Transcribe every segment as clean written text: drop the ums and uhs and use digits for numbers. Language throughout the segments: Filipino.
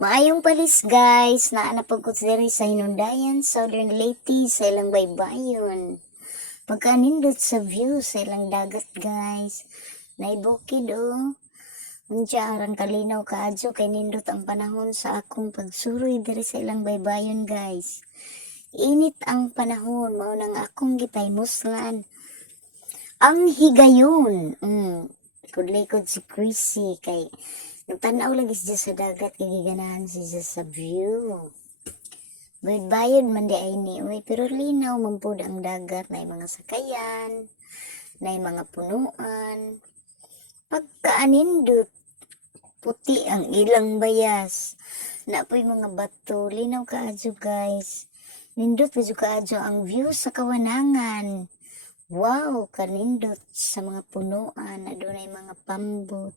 Maayong palis guys, naanapag ko diri sa Hinundayan, Southern Leyte, sa ilang baybayon. Pagkanindot sa view sa ilang dagat guys, naibukid oh. Unsa arang kalinaw kaadyo kay nindot ang panahon sa akong pagsuroy diri sa ilang baybayon guys. Init ang panahon, mao nang akong gitaymuslan. Ang higayon, likod-likod si Chrissy kay nagtanaw lagi siya sa dagat kay giganahan siya sa view. Bayad man di ay ni uy, pero linaw man pud ang dagat, na mga sakayan, na mga punuan. Pagkaanindot, puti ang ilang bayas. Na po'y mga bato, linaw kaadyo guys. Nindot pa kaadyo ang view sa kawanangan. Wow, kanindot sa mga punuan, adunay mga pambot,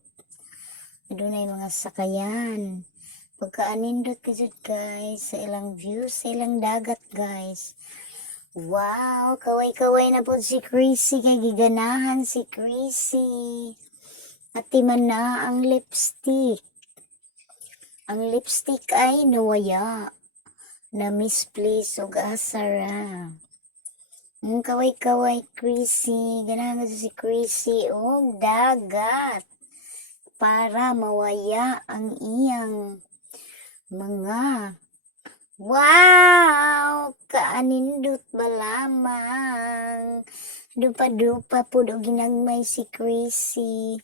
adunay mga sakayan. Pagkaanindot ka dyan guys, sa ilang view, sa ilang dagat guys. Wow, kaway-kaway na po si Chrissy, kay giganahan si Chrissy. At timan na ang lipstick. Ang lipstick ay nawaya, na misplace o asara. Kaway-kaway Chrissy, ganahan si Chrissy o dagat para mawaya ang iyang mga wow, kaanindot ba lamang. Dupa-dupa po do ginagmay si Chrissy.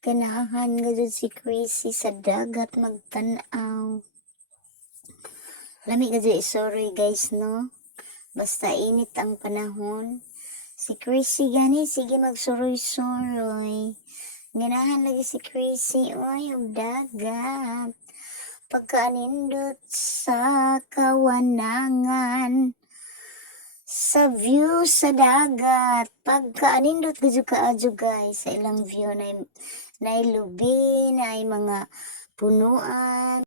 Ganahan nga si Chrissy sa dagat magtanaw. Lami ka sorry guys no. Basta init ang panahon. Si Chrissy gani, sige magsuroy-suroy. Ganahan lagi si Chrissy, oy, ang dagat. Pagkanindot sa kawanangan, sa view sa dagat. Pagkanindot kaadyo guys, sa ilang view na lubi, na mga punuan.